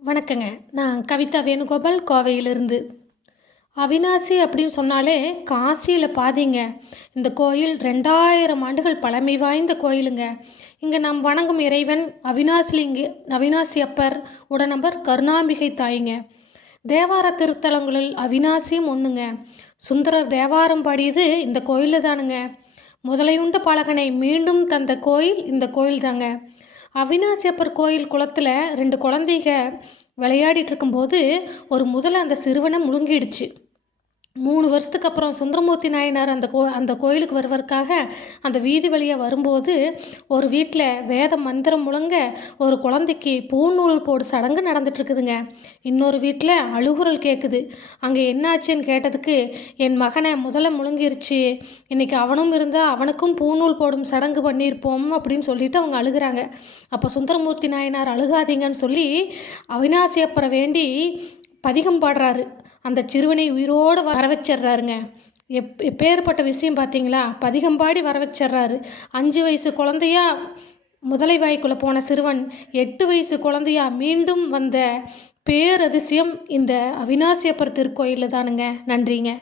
வணக்கங்க. நான் கவிதா வேணுகோபால், கோவையிலிருந்து. அவிநாசி அப்படின்னு சொன்னாலே காசியில் பாதிங்க. இந்த கோயில் 2000 ஆண்டுகள் பழமை வாய்ந்த கோயிலுங்க. இங்கே நாம் வணங்கும் இறைவன் அவிநாசி அப்பர், உடனம்பர் கருணாம்பிகை தாய்ங்க. தேவார திருத்தலங்களில் அவிநாசியும் ஒன்றுங்க. சுந்தரர் தேவாரம் பாடியது இந்த கோயிலில் தானுங்க. முதலையுண்ட பாலகனை மீண்டும் தந்த கோயில் இந்த கோயில் தாங்க. அவிநாசி அப்பர் கோயில் குளத்தில் 2 குழந்தைங்க விளையாடிட்டு இருக்கும்போது ஒரு முதலை அந்த சிறுவனை முழுங்கிடுச்சு. 3 வருஷத்துக்கு அப்புறம் சுந்தரமூர்த்தி நாயனார் அந்த கோயிலுக்கு வருவதற்காக அந்த வீதி வழியாக வரும்போது ஒரு வீட்டில் வேத மந்திரம் முழங்க ஒரு குழந்தைக்கு பூநூல் போடு சடங்கு நடந்துட்டுருக்குதுங்க. இன்னொரு வீட்டில் அழுகுரல் கேட்குது. அங்கே என்னாச்சுன்னு கேட்டதுக்கு, என் மகனை முதல்ல முழுங்கிருச்சு, இன்றைக்கி அவனும் இருந்தால் அவனுக்கும் பூநூல் போடும் சடங்கு பண்ணியிருப்போம் அப்படின்னு சொல்லிட்டு அவங்க அழுகிறாங்க. அப்போ சுந்தரமூர்த்தி நாயனார் அழுகாதீங்கன்னு சொல்லி அவிநாசி அப்பரை வேண்டி பதிகம் பாடுறாரு. அந்த சிறுவனை உயிரோடு வர வச்சிட்றாருங்க. எப்பேற்பட்ட விஷயம் பார்த்தீங்களா? பதிகம்பாடி வர வச்சிட்றாரு. 5 வயசு குழந்தையா முதலை வாய்க்குள்ளே போன சிறுவன் 8 வயசு குழந்தையா மீண்டும் வந்த பேரதிசயம் இந்த அவிநாசி அப்பர் திருக்கோயிலில் தானுங்க. நன்றிங்க.